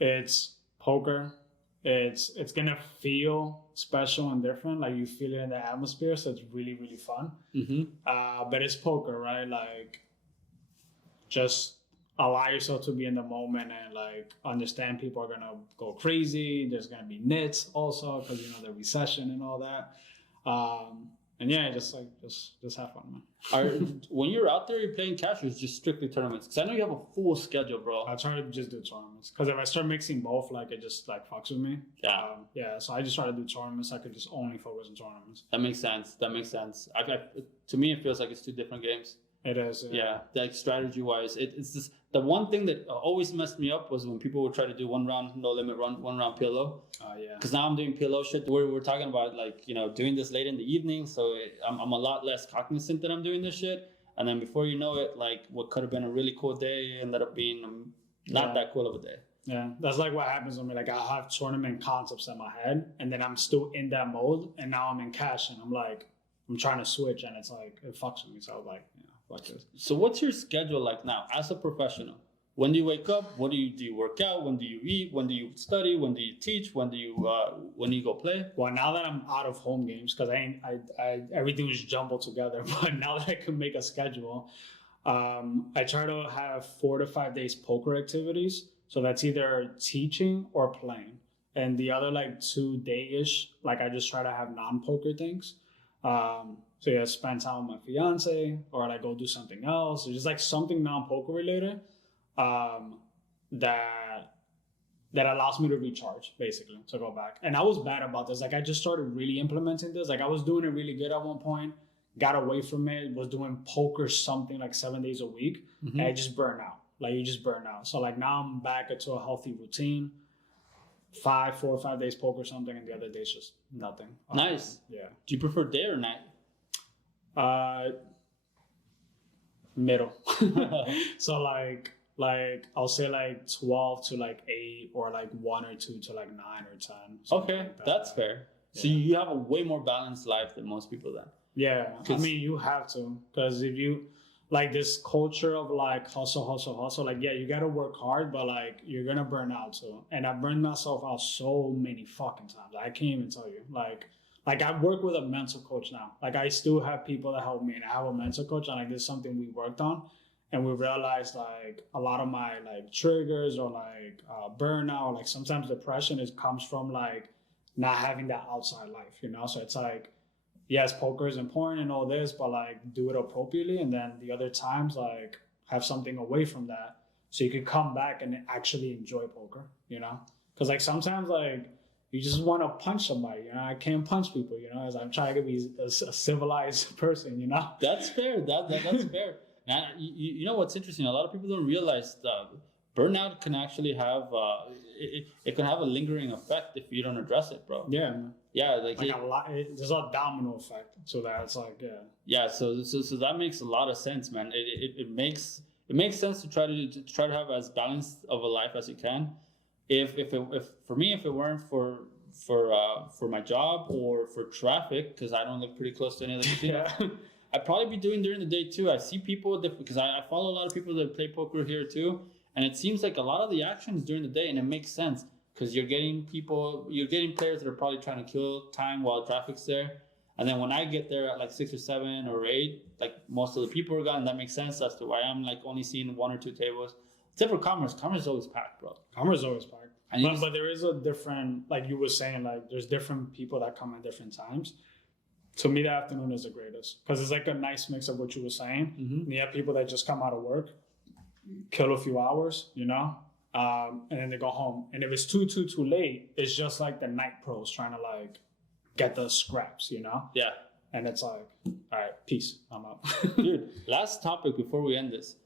It's poker. It's gonna feel special and different. Like, you feel it in the atmosphere, so it's really, really fun. Mm-hmm. But it's poker, right? Like, just allow yourself to be in the moment and like understand people are gonna go crazy. There's gonna be nits also, because you know the recession and all that. And yeah, just have fun, man. When you're out there, you're playing cash, or it's just strictly tournaments? Because I know you have a full schedule, bro. I try to just do tournaments, because if I start mixing both, like, it just like fucks with me. Yeah. So I just try to do tournaments. I could just only focus on tournaments. That makes sense. To me, it feels like it's 2 different games. It is. Yeah, like strategy wise, it's just the one thing that always messed me up was when people would try to do 1 round no limit run, 1 round PLO. Yeah. Because now I'm doing PLO shit. We're talking about, like, you know, doing this late in the evening, so I'm a lot less cognizant that I'm doing this shit. And then before you know it, like, what could have been a really cool day ended up being not that cool of a day. Yeah, that's like what happens when I have tournament concepts in my head, and then I'm still in that mode, and now I'm in cash, and I'm like, I'm trying to switch, and it's like, it fucks with me. So I was like, fuck this. So what's your schedule like now as a professional? When do you wake up? What do you work out? When do you eat? When do you study? When do you teach? When do you go play? Well, now that I'm out of home games, because I everything was jumbled together, but now that I can make a schedule, I try to have 4 to 5 days poker activities. So that's either teaching or playing, and the other like 2 day-ish, like, I just try to have non-poker things. So yeah, spend time with my fiance, or like go do something else, or just like something non-poker related, that allows me to recharge, basically, to go back. And I was bad about this. Like, I just started really implementing this. Like, I was doing it really good at one point, got away from it, was doing poker something like 7 days a week, and I just burned out. Like, you just burn out. So like now I'm back into a healthy routine. 4 or 5 days poker something, and the other days just nothing. Nice. Yeah. Do you prefer day or night? Middle. So like I'll say like 12 to like 8, or like 1 or 2 to like 9 or 10. Okay, like that's fair. So you have a way more balanced life than most people then. Yeah, I mean, you have to, because if you like this culture of like hustle, like, yeah, you gotta work hard, but like you're gonna burn out too. And I burned myself out so many fucking times. I can't even tell you. Like I work with a mental coach now. Like, I still have people that help me, and I have a mental coach, and like this is something we worked on, and we realized like a lot of my like triggers, or like burnout, like sometimes depression comes from like not having that outside life, you know. So it's like, yes, poker is important and all this, but like do it appropriately, and then the other times like have something away from that, so you can come back and actually enjoy poker, you know. Because like sometimes like you just want to punch somebody, you know. I can't punch people, you know, as I'm trying to be a civilized person, you know. That's fair. That's fair. And you know what's interesting? A lot of people don't realize that burnout can actually have it can have a lingering effect if you don't address it, bro. Yeah, man. Yeah, Like a lot. There's a domino effect. So that it's like, yeah. Yeah, so that makes a lot of sense, man. It makes sense to try to have as balanced of a life as you can. If for me, if it weren't for my job or for traffic, because I don't live pretty close to any of the casinos, I'd probably be doing during the day too. I see people because I follow a lot of people that play poker here too, and it seems like a lot of the action is during the day, and it makes sense because you're getting players that are probably trying to kill time while traffic's there. And then when I get there at like 6 or 7 or 8, like most of the people are gone. That makes sense as to why I'm like only seeing 1 or 2 tables. Except for Commerce. Commerce is always packed, bro. Commerce is always packed. But there is a different, like you were saying, like there's different people that come at different times. To me, the afternoon is the greatest because it's like a nice mix of what you were saying. Mm-hmm. You have people that just come out of work, kill a few hours, you know, and then they go home. And if it's too late, it's just like the night pros trying to like get the scraps, you know? Yeah. And it's like, all right, peace, I'm out. Dude, last topic before we end this.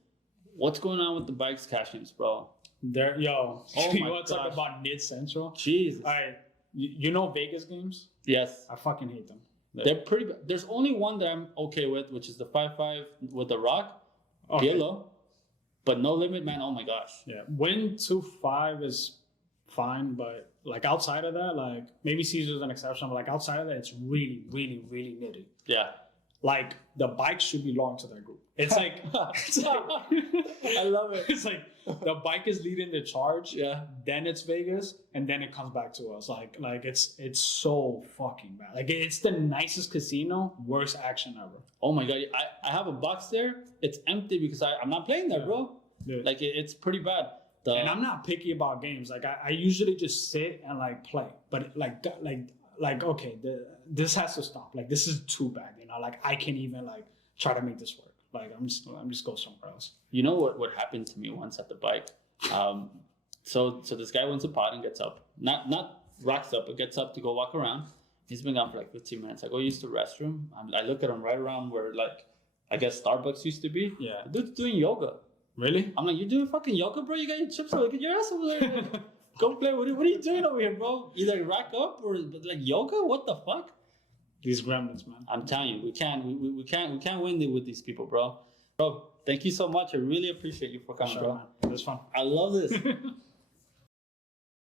What's going on with the bikes cash-ins, bro? You want to talk about Mid Central? Jesus. All right, you know Vegas games? Yes. I fucking hate them. They're pretty bad. There's only one that I'm okay with, which is the 5-5 with the Rock. Okay. Yellow. But No Limit, man, oh my gosh. Yeah, Win 2-5 is fine, but like outside of that, like maybe Caesar's an exception, but like outside of that, it's really, really, really nitty. Yeah. Like the bike should belong to that group. It's like, I love it. It's like the bike is leading the charge. Yeah. Then it's Vegas, and then it comes back to us. Like it's so fucking bad. Like it's the nicest casino, worst action ever. Oh my god, I have a box there. It's empty because I'm not playing there, bro. Yeah. Like it's pretty bad. And I'm not picky about games. Like I usually just sit and like play, but like okay, this has to stop. Like this is too bad, you know. Like I can't even like try to make this work. Like I'm just go somewhere else. You know what happened to me once at the bike? So this guy wins a pot and gets up, not rocks up, but gets up to go walk around. He's been gone for like 15 minutes. I go use the restroom. I look at him right around where like I guess Starbucks used to be. Yeah, the dude's doing yoga. Really? I'm like, you're doing fucking yoga, bro? You got your chips? Look at your ass over there. Go play. What are you doing over here, bro? Either rack up or like yoga? What the fuck? These gremlins, man. I'm telling you, we can't win with these people, bro. Bro, thank you so much. I really appreciate you for coming, bro. Man. It was fun. I love this.